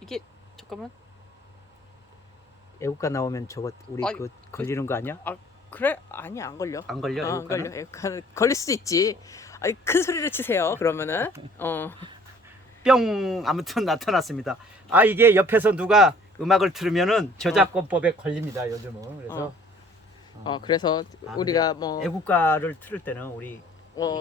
이게 잠깐만. 애국가 나오면 저거 우리 아이, 그 걸리는 거 아니야? 그래? 아니 안 걸려. 안 걸려? 안 애국가는? 걸려. 애국가는 걸릴 수도 있지. 아니 큰 소리를 치세요. 그러면은 뿅 아무튼 나타났습니다. 아 이게 옆에서 누가 음악을 틀으면은 저작권법에 걸립니다 요즘은. 그래서 그래서 우리가 뭐 애국가를 틀을 때는 우리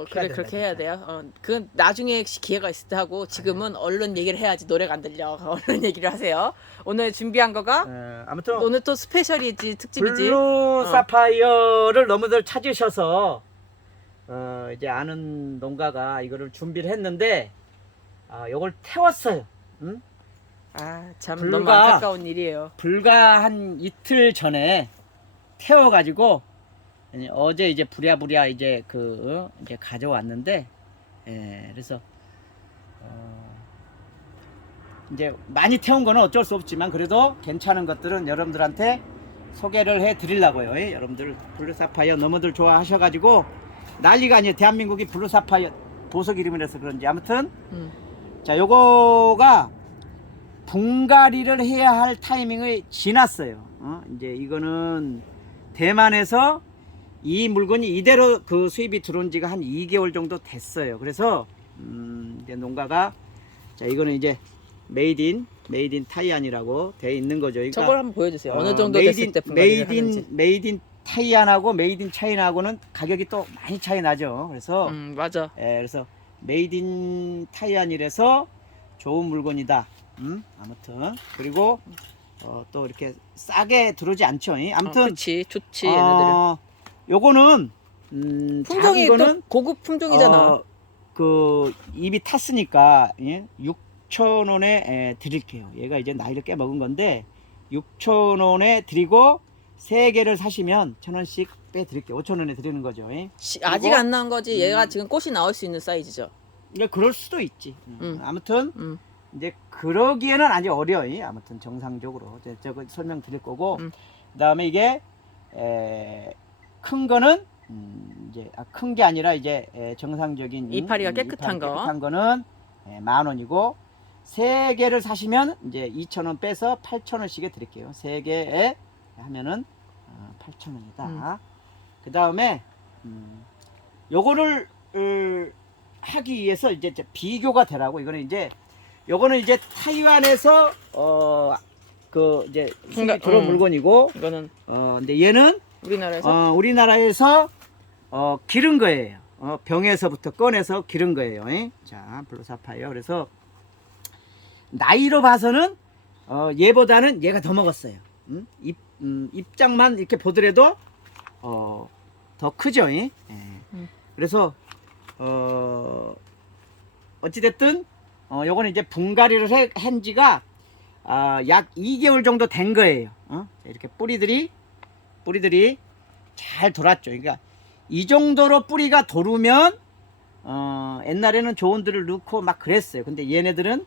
그래 그렇게 해야 돼요. 그건 나중에 기회가 있을 때 하고 지금은 얼른 얘기를 해야지 노래가 안 들려. 얼른 얘기를 하세요. 오늘 준비한 거가 아무튼 오늘 또 스페셜이지 특집이지. 블루 사파이어를 너무들 찾으셔서 이제 아는 농가가 이거를 준비를 했는데 요걸 태웠어요. 응? 참 너무 안타까운 일이에요. 불과 한 이틀 전에 태워가지고 어제 이제 부랴부랴 이제 이제 가져왔는데, 그래서 이제 많이 태운 거는 어쩔 수 없지만 그래도 괜찮은 것들은 여러분들한테 소개를 해 드리려고요. 여러분들 블루사파이어 너무들 좋아하셔가지고 난리가 아니에요. 대한민국이 블루사파이어 보석 이름이라서 그런지. 아무튼 자 요거가 분갈이를 해야 할 타이밍이 지났어요. 이제 이거는 대만에서 이 물건이 이대로 그 수입이 들어온 지가 한 2개월 정도 됐어요. 그래서 이제 농가가 자 이거는 이제 메이드 인 타이안이라고 돼 있는 거죠. 그러니까 저걸 한번 보여주세요. 어느 정도 됐을 때 분갈이를 하는지. 메이드 인 타이안하고 메이드 인 차이나하고는 가격이 또 많이 차이 나죠. 그래서 맞아. 그래서 메이드 인 타이안이라서 좋은 물건이다. 아무튼 그리고 또 이렇게 싸게 들어오지 않죠. 아무튼 그렇지 좋지 얘네들은. 요거는 품종이 작은 또 거는 고급 품종이잖아. 그 입이 탔으니까 6,000원에 드릴게요. 얘가 이제 나이를 꽤 먹은 건데 6,000원에 드리고 3개를 사시면 1,000원씩 빼 드릴게요. 5,000원에 드리는 거죠. 아직 안 나온 거지. 얘가 지금 꽃이 나올 수 있는 사이즈죠. 그럴 수도 있지. 아무튼 이제 그러기에는 아직 어려요. 아무튼 정상적으로 저거 설명 드릴 거고 그다음에 이게 큰 거는 이제 큰 게 아니라 이제 정상적인 이파리가 깨끗한 거는 10,000원이고 3개를 사시면 이제 2,000원 빼서 8,000원씩에 드릴게요. 3개에 하면은 8,000원이다. 그 다음에 요거를 하기 위해서 이제 비교가 되라고. 이거는 이제 요거는 이제 타이완에서 그 이제 들어온 물건이고 이거는 근데 얘는 우리나라에서 기른 거예요. 병에서부터 꺼내서 기른 거예요. 자, 블루사파이어. 그래서 나이로 봐서는 얘보다는 얘가 더 먹었어요. 입장만 이렇게 보더라도 더 크죠. 그래서 어찌됐든 요거는 이제 분갈이를 한 지가 약 2개월 정도 된 거예요. 이렇게 뿌리들이 잘 돌았죠. 그러니까 이 정도로 뿌리가 도르면 옛날에는 조언들을 넣고 막 그랬어요. 근데 얘네들은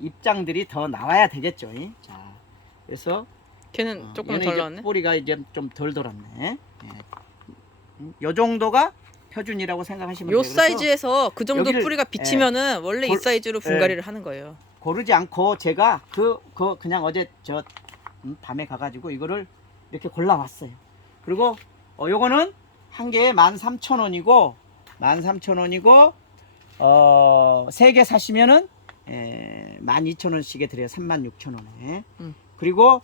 입장들이 더 나와야 되겠죠. 자, 그래서 걔는 조금 얘는 덜 이제 나왔네. 뿌리가 이제 좀 덜 돌았네. 요 정도가 표준이라고 생각하시면 돼요. 요 사이즈에서 그 정도 뿌리가 비치면은 원래 이 사이즈로 분갈이를 하는 거예요. 고르지 않고 제가 그냥 어제 밤에 가가지고 이거를 이렇게 골라왔어요. 그리고 요거는 한 개에 13,000원이고 3개 사시면은 12,000원씩에 드려요. 36,000원에. 그리고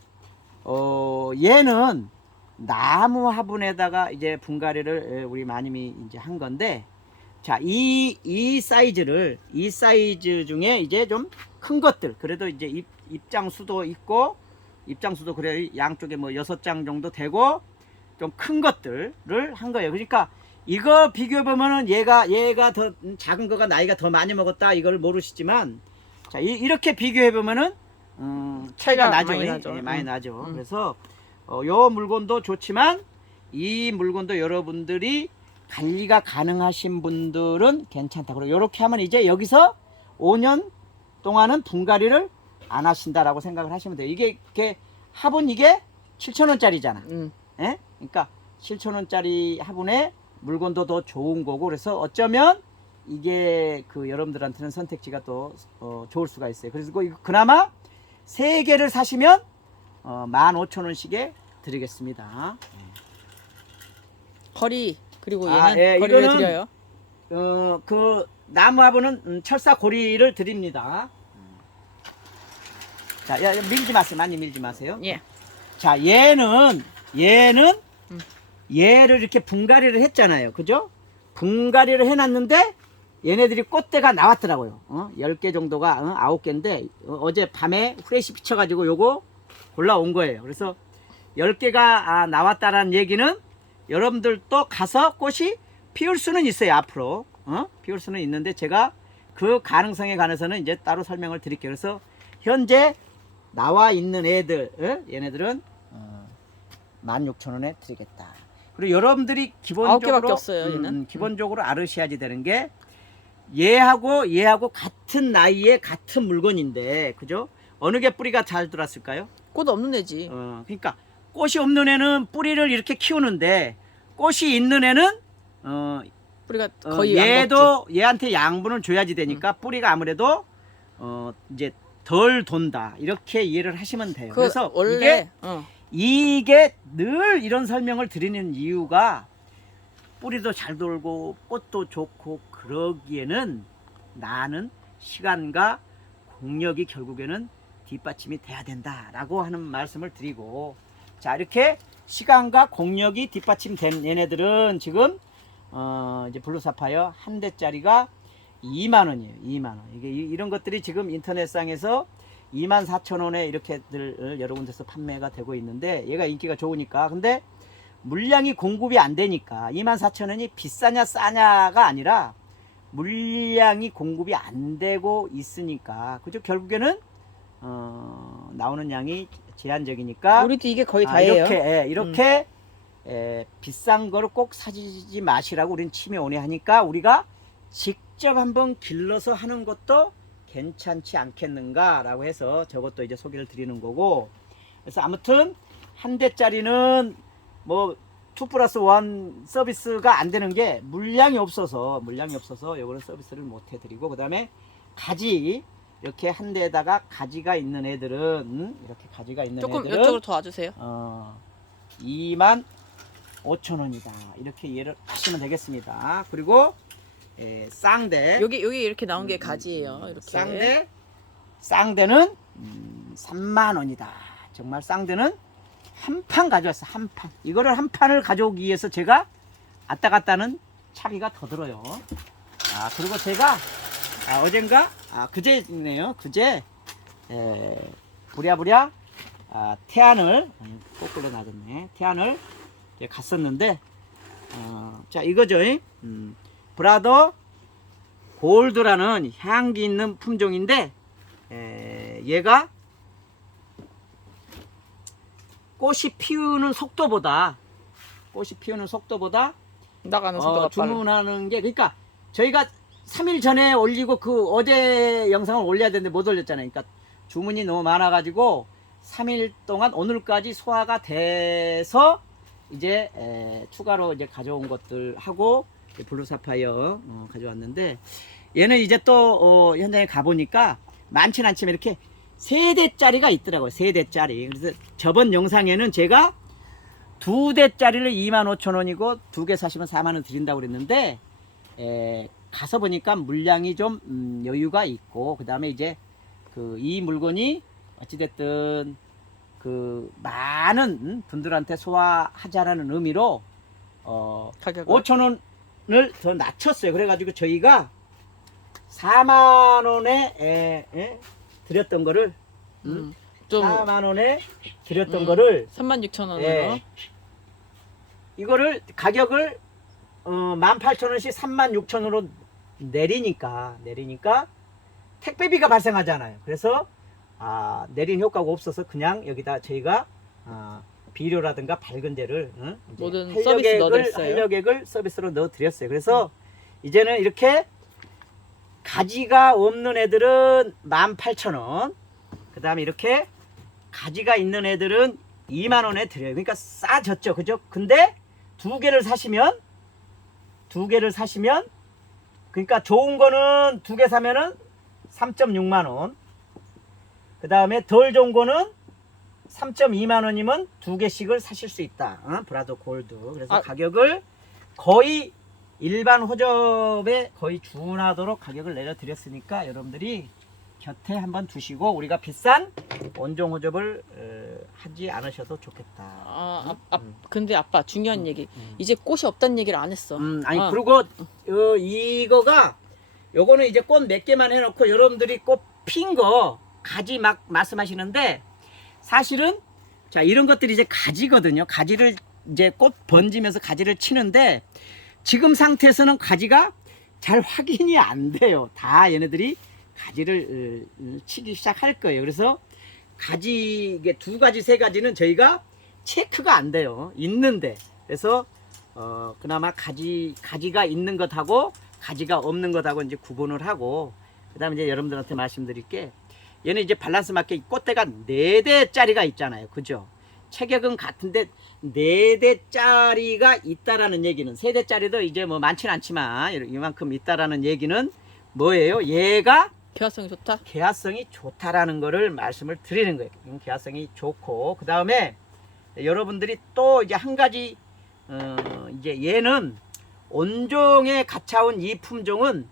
얘는 나무 화분에다가 이제 분갈이를 우리 마님이 이제 한 건데, 자, 이 사이즈 중에 이제 좀 큰 것들, 그래도 이제 입장수도 있고, 입장수도 그래 양쪽에 뭐 6장 정도 되고, 좀 큰 것들을 한 거예요. 그러니까 이거 비교해 보면은 얘가 더 작은 거가 나이가 더 많이 먹었다 이걸 모르시지만, 자, 이렇게 비교해 보면은 차이가 나죠. 많이 나죠. 많이 나죠. 그래서 요 물건도 좋지만 이 물건도 여러분들이 관리가 가능하신 분들은 괜찮다. 그리고 이렇게 하면 이제 여기서 5년 동안은 분갈이를 안 하신다라고 생각을 하시면 돼요. 이게 화분 이게 7,000원짜리잖아. 예? 그러니까 7,000원짜리 화분에 물건도 더 좋은 거고, 그래서 어쩌면 이게 그 여러분들한테는 선택지가 또 좋을 수가 있어요. 그래서 그나마 3개를 사시면 15,000원씩에 드리겠습니다. 거리 그리고 얘는 예, 거리 왜 이거는 드려요? 그 나무하고는 철사 고리를 드립니다. 자, 야, 밀지 마세요. 많이 밀지 마세요. 예. 자, 얘는 음. 얘를 이렇게 분갈이를 했잖아요. 그죠? 분갈이를 해놨는데 얘네들이 꽃대가 나왔더라고요. 10개 정도가 9개인데 어제 밤에 후레쉬 비쳐가지고 요거 골라온 거예요. 그래서 10개가 나왔다라는 얘기는 여러분들도 가서 꽃이 피울 수는 있어요. 앞으로 피울 수는 있는데 제가 그 가능성에 관해서는 이제 따로 설명을 드릴게요. 그래서 현재 나와 있는 애들 얘네들은 16,000원에 드리겠다. 그리고 여러분들이 9개밖에 기본적으로 없어요, 얘는. 기본적으로 알으셔야지 되는 게 얘하고 같은 나이에 같은 물건인데 그죠? 어느 게 뿌리가 잘 들었을까요? 꽃 없는 애지. 그러니까 꽃이 없는 애는 뿌리를 이렇게 키우는데 꽃이 있는 애는 뿌리가 거의 안 먹지. 얘도 얘한테 양분을 줘야지 되니까 뿌리가 아무래도 이제 덜 돈다 이렇게 이해를 하시면 돼요. 그래서 원래 이게 늘 이런 설명을 드리는 이유가 뿌리도 잘 돌고 꽃도 좋고 그러기에는 나는 시간과 공력이 결국에는 뒷받침이 돼야 된다라고 하는 말씀을 드리고, 자 이렇게 시간과 공력이 뒷받침된 얘네들은 지금 이제 블루사파이어 한 대짜리가 2만 원이에요. 2만 원. 이게 이런 것들이 지금 인터넷상에서 24,000원에 이렇게들 여러 군데서 판매가 되고 있는데 얘가 인기가 좋으니까. 근데 물량이 공급이 안 되니까 24,000원이 비싸냐 싸냐가 아니라 물량이 공급이 안 되고 있으니까 그죠? 결국에는 나오는 양이 제한적이니까 우리도 이게 거의 다예요. 이렇게 비싼 거를 꼭 사지 마시라고 우린 치매 오네 하니까 우리가 직접 한번 길러서 하는 것도 괜찮지 않겠는가 라고 해서 저것도 이제 소개를 드리는 거고, 그래서 아무튼 한 대짜리는 뭐 2+1 서비스가 안 되는 게 물량이 없어서 요거는 서비스를 못 해드리고, 그 다음에 가지 이렇게 한 대에다가 가지가 있는 애들은 이렇게 가지가 있는 조금 애들은 이쪽으로 더 와주세요. 25,000원이다 이렇게 이해를 하시면 되겠습니다. 그리고 쌍대 여기 이렇게 나온 게 가지예요. 이렇게. 쌍대는 3만 원이다. 정말 쌍대는 한 판 가져왔어. 한 판. 이거를 한 판을 가져오기 위해서 제가 왔다 갔다는 차비가 더 들어요. 그리고 제가 어젠가 그제네요. 그제 부랴부랴 태안을 거꾸로 놔뒀네. 태안을 갔었는데 자 이거죠. 브라더 골드라는 향기 있는 품종인데 얘가 꽃이 피우는 속도보다 나가는 속도가 주문하는 게, 그러니까 저희가 3일 전에 올리고 그 어제 영상을 올려야 되는데 못 올렸잖아요. 그러니까 주문이 너무 많아가지고 3일 동안 오늘까지 소화가 돼서 이제 추가로 이제 가져온 것들 하고 블루사파이어 가져왔는데, 얘는 이제 또 현장에 가보니까 많진 않지만 이렇게 3대짜리가 있더라고요. 3대짜리. 그래서 저번 영상에는 제가 2대짜리를 25,000원이고 2개 사시면 4만 원 드린다고 그랬는데 가서 보니까 물량이 좀 여유가 있고, 그 다음에 이제 이 물건이 어찌됐든 그 많은 분들한테 소화하자라는 의미로 가격을 5,000원을 더 낮췄어요. 그래가지고 저희가 4만 원에 드렸던 거를 좀 4만 원에 드렸던 거를 36,000원으로 이거를 가격을 18,000원씩 36,000원으로 내리니까 택배비가 발생하잖아요. 그래서 내린 효과가 없어서 그냥 여기다 저희가 비료라든가 밝은 데를 모든 서비스 넣어드렸어요. 한력액을 서비스로 넣어드렸어요. 그래서 이제는 이렇게 가지가 없는 애들은 18,000원, 그 다음에 이렇게 가지가 있는 애들은 2만 원에 드려요. 그러니까 싸졌죠, 그죠? 근데 두 개를 사시면 그러니까 좋은 거는 2개 사면은 3.6만 원. 그 다음에 덜 좋은 거는 3.2만 원이면 2개씩을 사실 수 있다. 브라더 골드. 그래서 가격을 거의 일반 호접에 거의 준하도록 가격을 내려드렸으니까 여러분들이 곁에 한번 두시고 우리가 비싼 원종 호접을 하지 않으셔도 좋겠다. 근데 아빠 중요한 얘기. 이제 꽃이 없다는 얘기를 안 했어. 아니 그리고 이거가 요거는 이제 꽃 몇 개만 해놓고 여러분들이 꽃 핀 거 가지 막 말씀하시는데 사실은 자 이런 것들이 이제 가지거든요. 가지를 이제 꽃 번지면서 가지를 치는데 지금 상태에서는 가지가 잘 확인이 안 돼요. 다 얘네들이 가지를 치기 시작할 거예요. 그래서 가지 이게 2가지 3가지는 저희가 체크가 안 돼요. 있는데 그래서 그나마 가지가 있는 것하고 가지가 없는 것하고 이제 구분을 하고 그다음에 이제 여러분들한테 말씀드릴게 얘는 이제 밸런스 맞게 꽃대가 4대짜리가 있잖아요. 그죠? 체격은 같은데 4대짜리가 있다라는 얘기는 3대짜리도 이제 뭐 많지는 않지만 이만큼 있다라는 얘기는 뭐예요? 얘가 개화성이 좋다. 개화성이 좋다라는 거를 말씀을 드리는 거예요. 개화성이 좋고 그 다음에 여러분들이 또 이제 한 가지 이제 얘는 온종에 갇혀온 이 품종은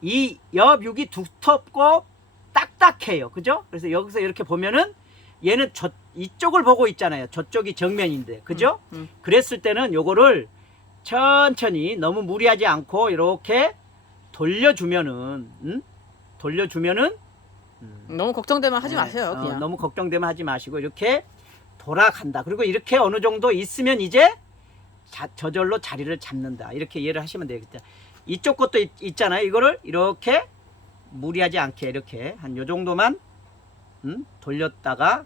이 엽육이 두텁고 딱딱해요. 그죠? 그래서 여기서 이렇게 보면은 얘는 이쪽을 보고 있잖아요. 저쪽이 정면인데. 그죠? 그랬을 때는 요거를 천천히 너무 무리하지 않고 이렇게 돌려주면은 너무 걱정되면 하지 마세요. 그냥. 너무 걱정되면 하지 마시고 이렇게 돌아간다. 그리고 이렇게 어느 정도 있으면 이제 저절로 자리를 잡는다. 이렇게 이해를 하시면 되겠다. 이쪽 것도 있잖아요. 이거를 이렇게 무리하지 않게 이렇게 한 요 정도만 돌렸다가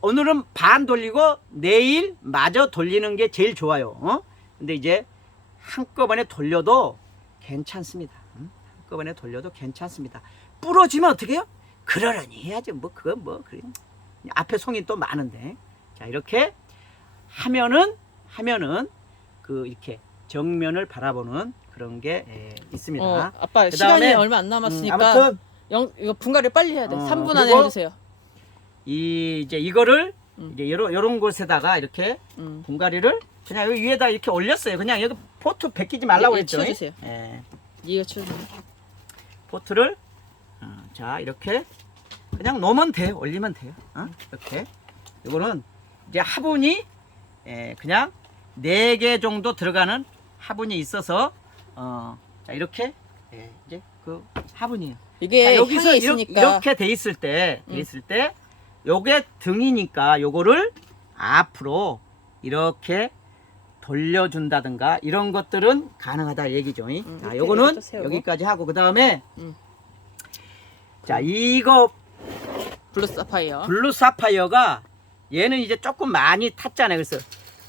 오늘은 반 돌리고 내일 마저 돌리는 게 제일 좋아요. 근데 이제 한꺼번에 돌려도 괜찮습니다. 한꺼번에 돌려도 괜찮습니다. 부러지면 어떻게 해요? 그러려니 해야지. 뭐 그건 뭐 그래. 앞에 송이 또 많은데. 자 이렇게 하면은 그 이렇게 정면을 바라보는 그런 게 있습니다. 아빠 시간이 얼마 안 남았으니까 아무튼 이거 분갈이 빨리 해야 돼. 3분 안에 그리고 해주세요. 이제 이거를 이제 요런 곳에다가 이렇게 분갈이를 그냥 여기 위에다 이렇게 올렸어요. 그냥 여기 포트 벗기지 말라고 그랬죠. 치워주세요. 이거 치워주세요. 포트를 자 이렇게 그냥 놓으면 돼요. 올리면 돼요. 이렇게 이거는 이제 화분이 그냥 4개 정도 들어가는 화분이 있어서 자 이렇게 이제 그 화분이에요. 이게 자, 여기서 향이 있으니까 이렇게 돼 있을 때 요게 등이니까 요거를 앞으로 이렇게 돌려준다든가 이런 것들은 가능하다 얘기죠. 자, 요거는 여기까지 하고 그 다음에 자 이거 블루 사파이어. 블루 사파이어가 얘는 이제 조금 많이 탔잖아요. 그래서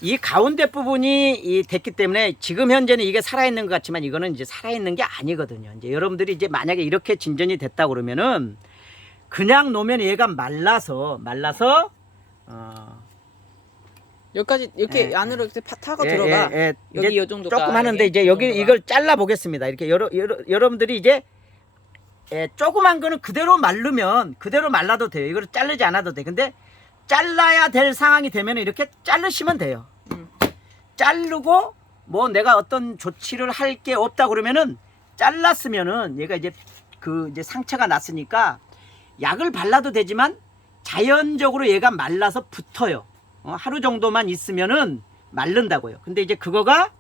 이 가운데 부분이 됐기 때문에 지금 현재는 이게 살아있는 것 같지만 이거는 이제 살아있는 게 아니거든요. 이제 여러분들이 이제 만약에 이렇게 진전이 됐다 그러면은 그냥 놓으면 얘가 말라서 여기까지 이렇게 안으로 이렇게 타고 들어가. 여기 이 정도가 조금 하는데 이제 여기 이걸 잘라 보겠습니다. 이렇게 여러분들이 이제 조그만 거는 그대로 말라도 돼요. 이거를 자르지 않아도 돼. 근데 잘라야 될 상황이 되면 이렇게 자르시면 돼요. 자르고 뭐 내가 어떤 조치를 할 게 없다 그러면은 잘랐으면은 얘가 이제 이제 상처가 났으니까 약을 발라도 되지만 자연적으로 얘가 말라서 붙어요. 하루 정도만 있으면은 마른다고요. 근데 이제 그거가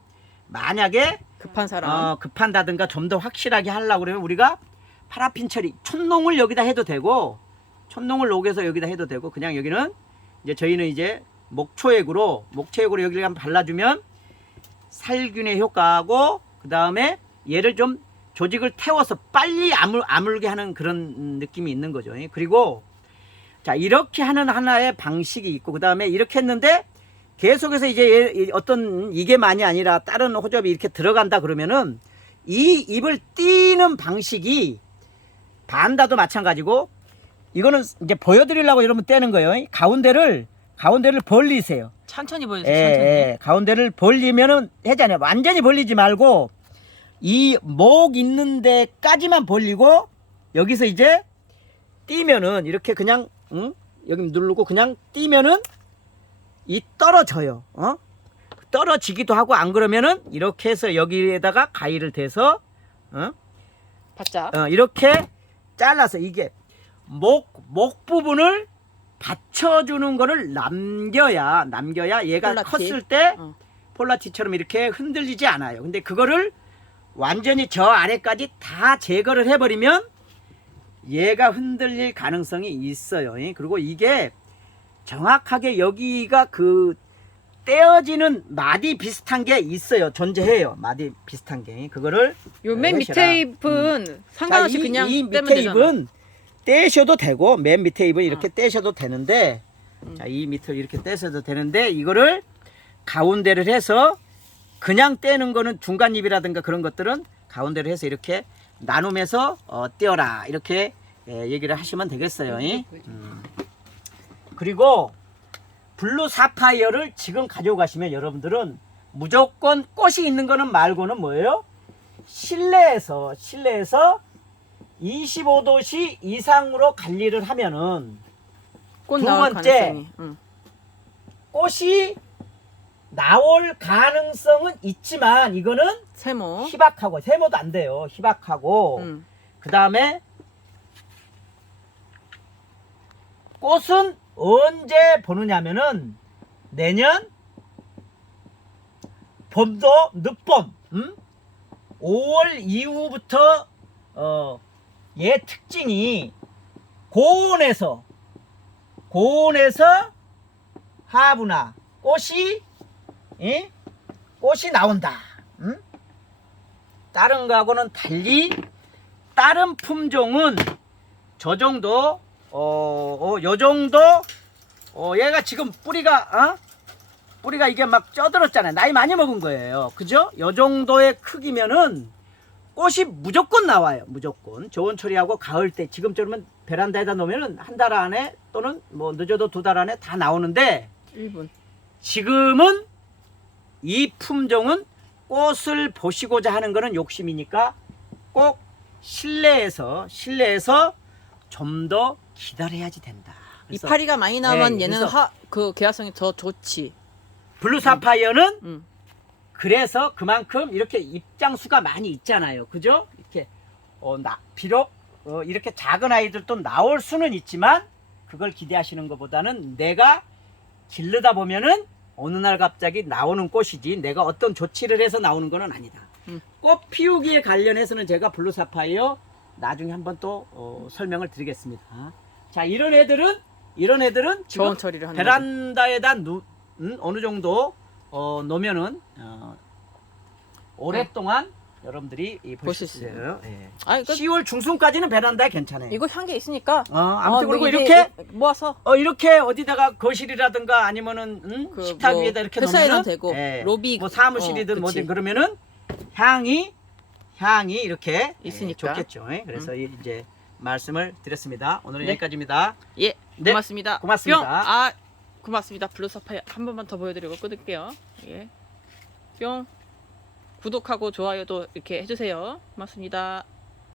만약에 급한 사람 급한다든가 좀 더 확실하게 하려고 그러면 우리가 파라핀 처리 촌농을 여기다 해도 되고 촌농을 녹여서 여기다 해도 되고 그냥 여기는 이제 저희는 이제 목초액으로 여기를 한번 발라주면 살균의 효과하고 그 다음에 얘를 좀 조직을 태워서 빨리 아물게 하는 그런 느낌이 있는 거죠. 그리고 자 이렇게 하는 하나의 방식이 있고 그 다음에 이렇게 했는데 계속해서 이제 어떤 이게만이 아니라 다른 호접이 이렇게 들어간다 그러면은 이 잎을 띄는 방식이 반다도 마찬가지고 이거는 이제 보여드리려고 여러분 떼는 거예요. 가운데를 벌리세요. 천천히 보여주세요. 천천히. 가운데를 벌리면은 해잖아요. 완전히 벌리지 말고 이 목 있는 데까지만 벌리고 여기서 이제 띄면은 이렇게 그냥 여기 누르고 그냥 띄면은 이 떨어져요. 떨어지기도 하고 안 그러면은 이렇게 해서 여기에다가 가위를 대서 바짝. 이렇게 잘라서 이게 목 부분을 받쳐주는 거를 남겨야 얘가 폴라티. 컸을 때 어. 폴라티처럼 이렇게 흔들리지 않아요. 근데 그거를 완전히 저 아래까지 다 제거를 해버리면 얘가 흔들릴 가능성이 있어요. 그리고 이게 정확하게 여기가 그 떼어지는 마디 비슷한 게 있어요. 존재해요. 마디 비슷한 게. 그거를 요 맨 밑에 잎은 상관없이 자, 그냥 이 떼면 밑에 되잖아. 잎은 떼셔도 되고 맨 밑에 잎은 이렇게 떼셔도 되는데 자, 이 밑을 이렇게 떼셔도 되는데 이거를 가운데를 해서 그냥 떼는 거는 중간 잎이라든가 그런 것들은 가운데를 해서 이렇게 나눔해서 떼어라 이렇게 얘기를 하시면 되겠어요. 그리고 블루 사파이어를 지금 가져가시면 여러분들은 무조건 꽃이 있는 거는 말고는 뭐예요? 실내에서 25도씨 이상으로 관리를 하면은 꽃 두 나올 번째. 가능성이. 꽃이 나올 가능성은 있지만 이거는 세모. 희박하고 세모도 안 돼요. 희박하고 그 다음에 꽃은 언제 보느냐면은 내년 봄도 늦봄 5월 이후부터 얘 특징이 고온에서 하부나 꽃이 나온다. 다른 거하고는 달리 다른 품종은 저 정도 요 정도 얘가 지금 뿌리가 이게 막 쪄들었잖아요. 나이 많이 먹은 거예요. 그죠? 요 정도의 크기면은 꽃이 무조건 나와요. 무조건. 좋은 처리하고 가을 때 지금처럼 베란다에다 놓으면은 한 달 안에 또는 뭐 늦어도 2달 안에 다 나오는데 1분. 지금은 이 품종은 꽃을 보시고자 하는 거는 욕심이니까 꼭 실내에서 좀 더 기다려야지 된다. 그래서 이파리가 많이 나면 네, 얘는 그래서 그 개화성이 더 좋지. 블루 사파이어는 그래서 그만큼 이렇게 입장수가 많이 있잖아요. 그죠? 이렇게 비록 이렇게 작은 아이들도 나올 수는 있지만 그걸 기대하시는 것보다는 내가 기르다 보면은 어느 날 갑자기 나오는 꽃이지 내가 어떤 조치를 해서 나오는 거는 아니다. 꽃 피우기에 관련해서는 제가 블루 사파이어 나중에 한번 또 설명을 드리겠습니다. 자, 이런 애들은 지금 좋은 처리를 하는 베란다에다 어느 정도 놓으면은 오랫동안 여러분들이 보실 수 있어요. 예. 아, 이거 10월 중순까지는 베란다에 괜찮아요. 이거 향기 있으니까. 아무튼 그리고 이게 이렇게 모아서 이렇게 어디다가 거실이라든가 아니면은 그 식탁 뭐 위에다 이렇게 회사에는 놓으면 되고, 로비 뭐 사무실이든 그치. 뭐든 그러면은 향이 이렇게 있으니까. 좋겠죠. 그래서 이제 말씀을 드렸습니다. 오늘은 네. 여기까지입니다. 예, 네, 고맙습니다. 고맙습니다. 뿅. 고맙습니다. 블루 사파이어 한 번만 더 보여드리고 끊을게요. 예, 뿅. 구독하고 좋아요도 이렇게 해주세요. 고맙습니다.